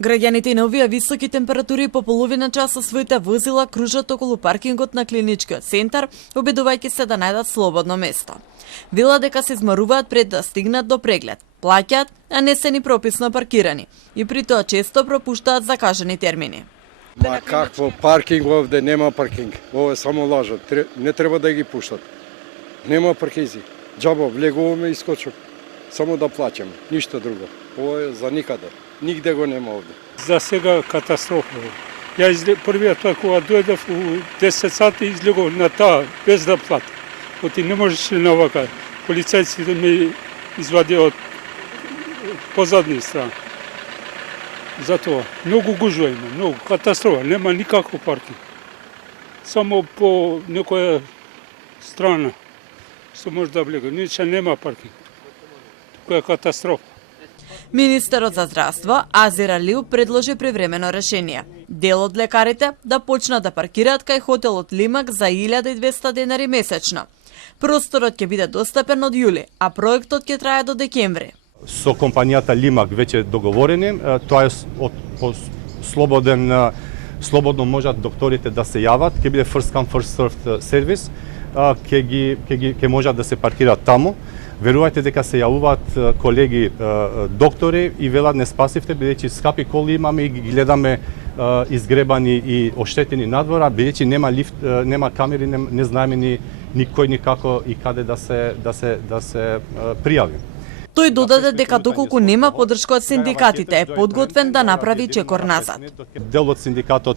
Граѓаните на овие високи температури по половина час со своите возила кружат околу паркингот на клиничкиот центар, обидувајќи се да најдат слободно место. Вела дека се изморуваат пред да стигнат до преглед, плаќаат, а не се ни прописно паркирани и при тоа често пропуштаат закажани термини. Ма какво паркинг овде, нема паркинг. Ова е само лажат. Не треба да ги пуштат. Нема паркизи. Џабо влегуваме и скочок. Само да плаќаме, ништо друго. Ова е за никаде. Нигде го нема овде. За сега катастрофа. Ја првиот пат кога дојдов у 10 сати излегов на таа без да платам. Оти не можеш на вака. Полицајците ме извади од позадни страна. Затоа многу гужва има, многу катастрофа, нема никаков паркинг. Само по некоја страна што може да влега, иначе нема паркинг. Тоа е катастрофа. Министерот за здравство Азир Алиу предложи привремено решение. Дел од лекарите да почнат да паркираат кај хотелот Лимак за 1200 денари месечно. Просторот ќе биде достапен од јули, а проектот ќе трае до декември. Со компанијата Лимак веќе договорени, тоа е слободно можат докторите да се јават, ќе биде first come first served сервис, ќе можат да се паркираат таму. Верувајте дека се јавуваат колеги доктори и велат не спасивте бидејќи скапи коли имаме и ги гледаме изгребани и оштетени надвора, бидејќи нема лифт, нема камери, не знаеме ни кој ни како и каде да се пријави. Тој додаде дека доколку нема поддршка од синдикатите е подготвен да направи чекор назад. Дел од синдикатот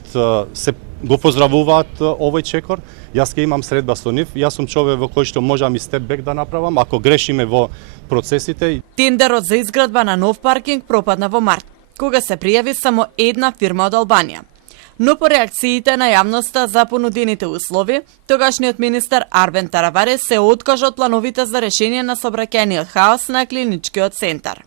се го поздравуваат овој чекор. Јас ќе имам средба со нив. Јас сум човек во кој што можам и степ бек да направам ако грешиме во процесите. Тендерот за изградба на нов паркинг пропадна во март, кога се пријави само една фирма од Албанија. Но по реакциите на јавноста за понудените услови, тогашниот министер Арбен Тараваре се откажа од плановите за решение на сообраќајниот хаос на клиничкиот центар.